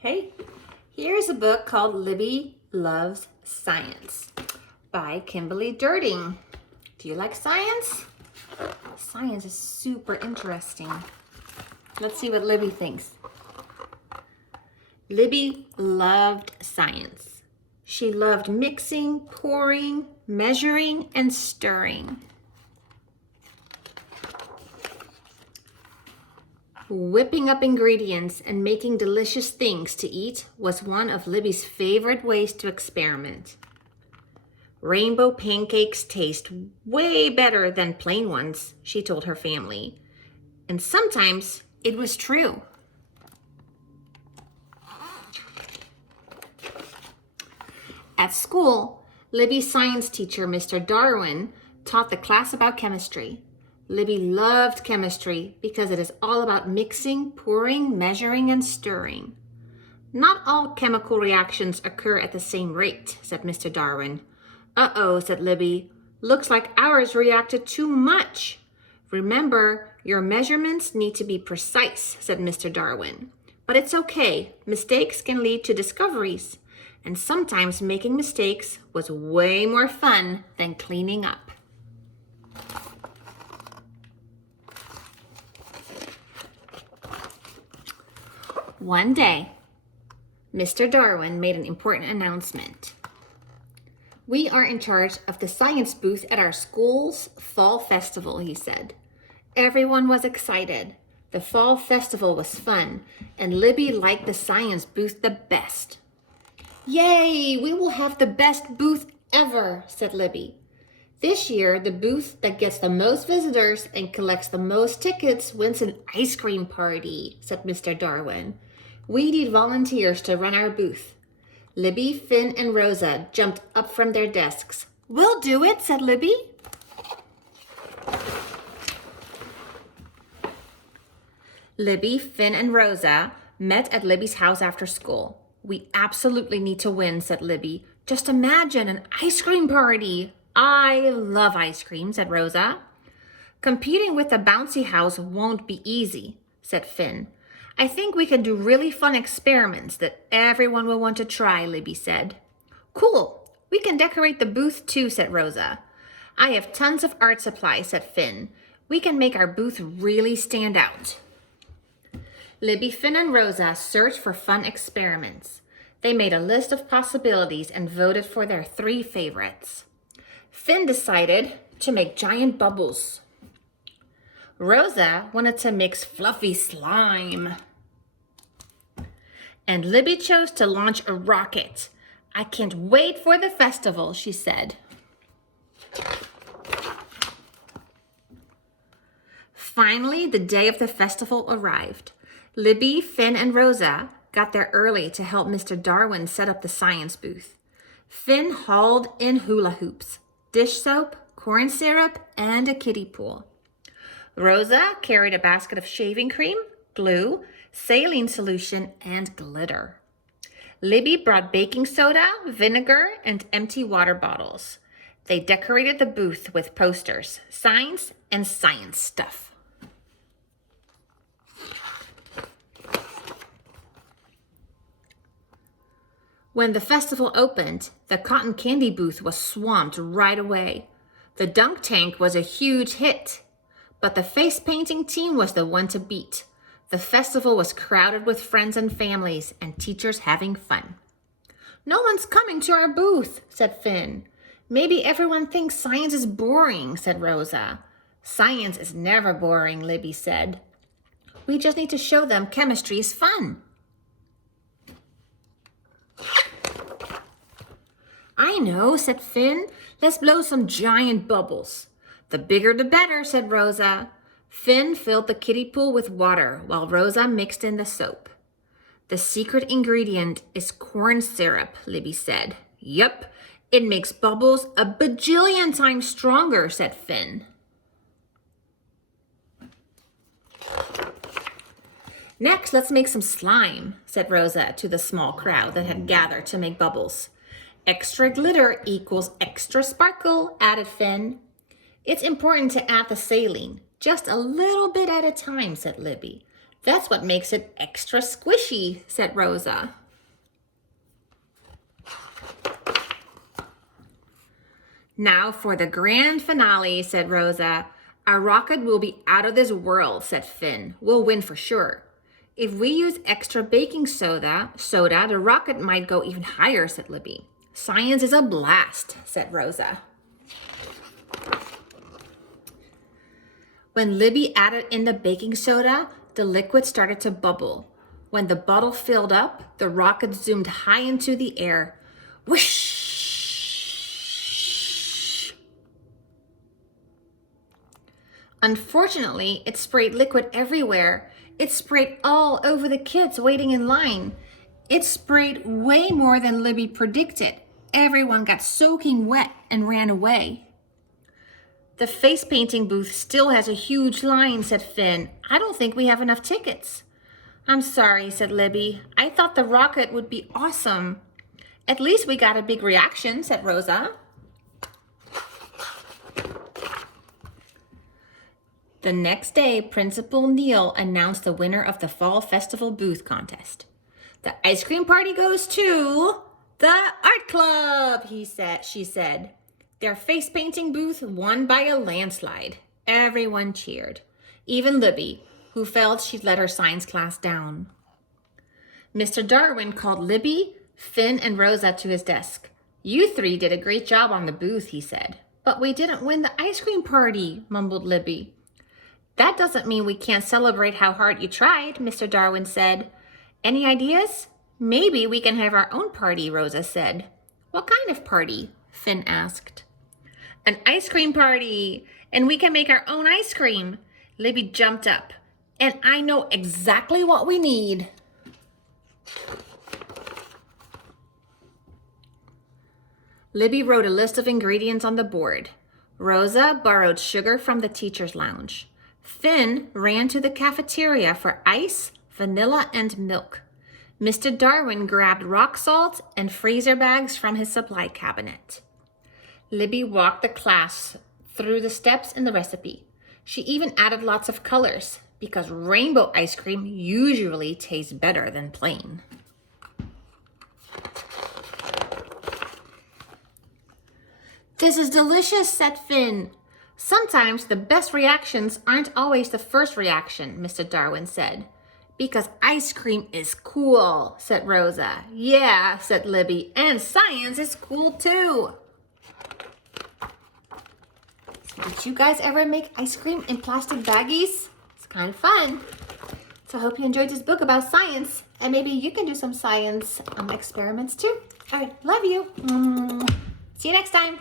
Hey, here's a book called Libby Loves Science by Kimberly Dirting. Do you like science? Science is super interesting. Let's see what Libby thinks. Libby loved science. She loved mixing, pouring, measuring, and stirring. Whipping up ingredients and making delicious things to eat was one of Libby's favorite ways to experiment. Rainbow pancakes taste way better than plain ones, she told her family. And sometimes it was true. At school, Libby's science teacher, Mr. Darwin, taught the class about chemistry. Libby loved chemistry because it is all about mixing, pouring, measuring, and stirring. Not all chemical reactions occur at the same rate, said Mr. Darwin. Uh-oh, said Libby. Looks like ours reacted too much. Remember, your measurements need to be precise, said Mr. Darwin. But it's okay. Mistakes can lead to discoveries. And sometimes making mistakes was way more fun than cleaning up. One day, Mr. Darwin made an important announcement. We are in charge of the science booth at our school's fall festival, he said. Everyone was excited. The fall festival was fun, and Libby liked the science booth the best. Yay, we will have the best booth ever, said Libby. This year, the booth that gets the most visitors and collects the most tickets wins an ice cream party, said Mr. Darwin. We need volunteers to run our booth. Libby, Finn, and Rosa jumped up from their desks. We'll do it, said Libby. Libby, Finn, and Rosa met at Libby's house after school. We absolutely need to win, said Libby. Just imagine an ice cream party. I love ice cream, said Rosa. Competing with the bouncy house won't be easy, said Finn. I think we can do really fun experiments that everyone will want to try, Libby said. Cool. We can decorate the booth too, said Rosa. I have tons of art supplies, said Finn. We can make our booth really stand out. Libby, Finn, and Rosa searched for fun experiments. They made a list of possibilities and voted for their 3 favorites. Finn decided to make giant bubbles. Rosa wanted to mix fluffy slime. And Libby chose to launch a rocket. I can't wait for the festival, she said. Finally, the day of the festival arrived. Libby, Finn, and Rosa got there early to help Mr. Darwin set up the science booth. Finn hauled in hula hoops, dish soap, corn syrup, and a kiddie pool. Rosa carried a basket of shaving cream, glue, saline solution, and glitter. Libby brought baking soda, vinegar, and empty water bottles. They decorated the booth with posters, signs, and science stuff. When the festival opened, the cotton candy booth was swamped right away. The dunk tank was a huge hit, but the face painting team was the one to beat. The festival was crowded with friends and families and teachers having fun. No one's coming to our booth, said Finn. Maybe everyone thinks science is boring, said Rosa. Science is never boring, Libby said. We just need to show them chemistry is fun. I know, said Finn. Let's blow some giant bubbles. The bigger the better, said Rosa. Finn filled the kiddie pool with water while Rosa mixed in the soap. The secret ingredient is corn syrup, Libby said. Yup, it makes bubbles a bajillion times stronger, said Finn. Next, let's make some slime, said Rosa to the small crowd that had gathered to make bubbles. Extra glitter equals extra sparkle, added Finn. It's important to add the saline, just a little bit at a time, said Libby. That's what makes it extra squishy, said Rosa. Now for the grand finale, said Rosa. Our rocket will be out of this world, said Finn. We'll win for sure. If we use extra baking soda, the rocket might go even higher, said Libby. Science is a blast, said Rosa. When Libby added in the baking soda, the liquid started to bubble. When the bottle filled up, the rocket zoomed high into the air. Whoosh! Unfortunately, it sprayed liquid everywhere. It sprayed all over the kids waiting in line. It sprayed way more than Libby predicted. Everyone got soaking wet and ran away. The face painting booth still has a huge line, said Finn. I don't think we have enough tickets. I'm sorry, said Libby. I thought the rocket would be awesome. At least we got a big reaction, said Rosa. The next day, Principal Neil announced the winner of the Fall Festival Booth Contest. The ice cream party goes to the art club, she said. Their face painting booth won by a landslide. Everyone cheered. Even Libby, who felt she'd let her science class down. Mr. Darwin called Libby, Finn, and Rosa to his desk. You three did a great job on the booth, he said. But we didn't win the ice cream party, mumbled Libby. That doesn't mean we can't celebrate how hard you tried, Mr. Darwin said. Any ideas? Maybe we can have our own party, Rosa said. What kind of party? Finn asked. An ice cream party, and we can make our own ice cream. Libby jumped up. And I know exactly what we need. Libby wrote a list of ingredients on the board. Rosa borrowed sugar from the teacher's lounge. Finn ran to the cafeteria for ice, vanilla, and milk. Mr. Darwin grabbed rock salt and freezer bags from his supply cabinet. Libby walked the class through the steps in the recipe. She even added lots of colors because rainbow ice cream usually tastes better than plain. This is delicious, said Finn. Sometimes the best reactions aren't always the first reaction, Mr. Darwin said. Because ice cream is cool, said Rosa. Yeah, said Libby, and science is cool too. Did you guys ever make ice cream in plastic baggies? It's kind of fun. So I hope you enjoyed this book about science, and maybe you can do some science experiments too. All right, love you. See you next time.